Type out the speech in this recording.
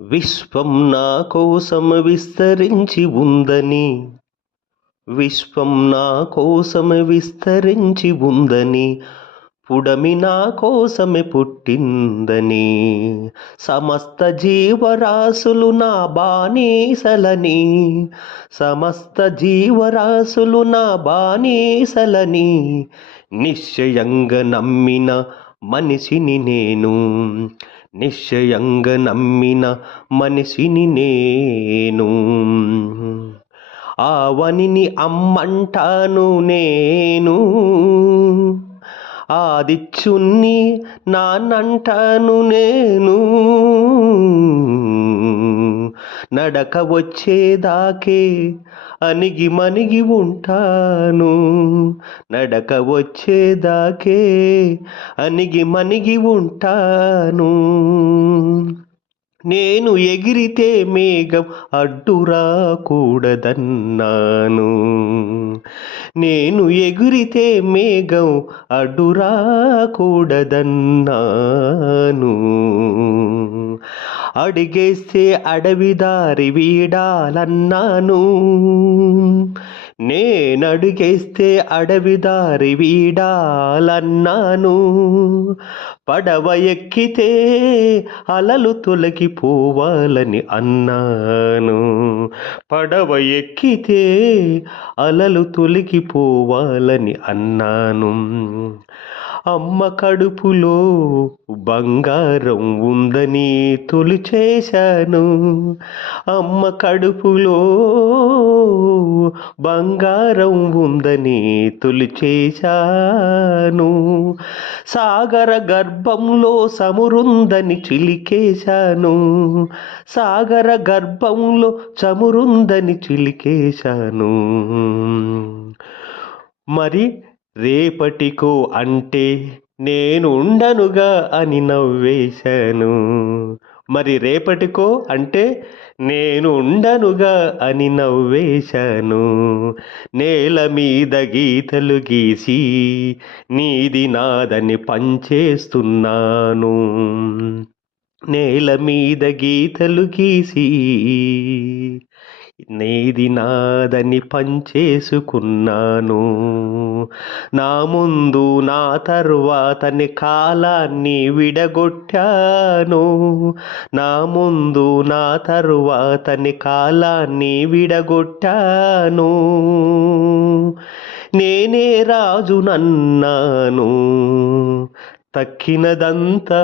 విశ్వం నా కోసం విస్తరించి ఉందని, విశ్వం నా కోసం విస్తరించి ఉందని, పుడమి నా కోసమే పుట్టిందని, సమస్త జీవరాశులు నా బానిసలని, సమస్త జీవరాశులు నా బానిసలని నిశ్చయంగా నమ్మిన మనిషిని నేను, నిశ్చయంగా నమ్మిన మనిషిని నేను. ఆవనిని అమ్మంటాను నేను, ఆదిత్యుణ్ణి నాన్నంటాను నేను. నడక వచ్చేదాకే అణిగి మణిగి ఉంటాను, నడక వచ్చేదాకే అణిగి మణిగి ఉంటాను. నేను ఎగిరితే మేఘం అడ్డు రాకూడదన్నాను, నేను ఎగిరితే మేఘం అడ్డు రాకూడదన్నాను. అడిగేస్తే అడవి దారి వీడాలన్నాను, నేనడిగేస్తే అడవి దారి వీడాలన్నాను. పడవ ఎక్కితే అలలు తొలగిపోవాలని అన్నాను, పడవ ఎక్కితే అలలు తొలగిపోవాలని అన్నాను. అమ్మ కడుపులో బంగారం ఉందని తొలిచేశాను, అమ్మ కడుపులో బంగారం ఉందని తొలిచేశాను. సాగర గర్భంలో చమురుందని చిలికేశాను, సాగర గర్భంలో చమురుందని చిలికేశాను. మరి రేపటికో అంటే నేను ఉండనుగా అని నవ్వేశాను, మరి రేపటికో అంటే నేను ఉండనుగా అని నవ్వేశాను. నేల మీద గీతలు గీసి నీది నాదని పంచేస్తున్నాను, నేల మీద గీతలు గీసి నీది నాదని పంచేసుకున్నాను. నా ముందు నా తర్వాతని కాలాన్ని విడగొట్టాను, నా ముందు నా తర్వాతని కాలాన్ని విడగొట్టాను. నేనే రాజునన్నాను, తక్కినదంతా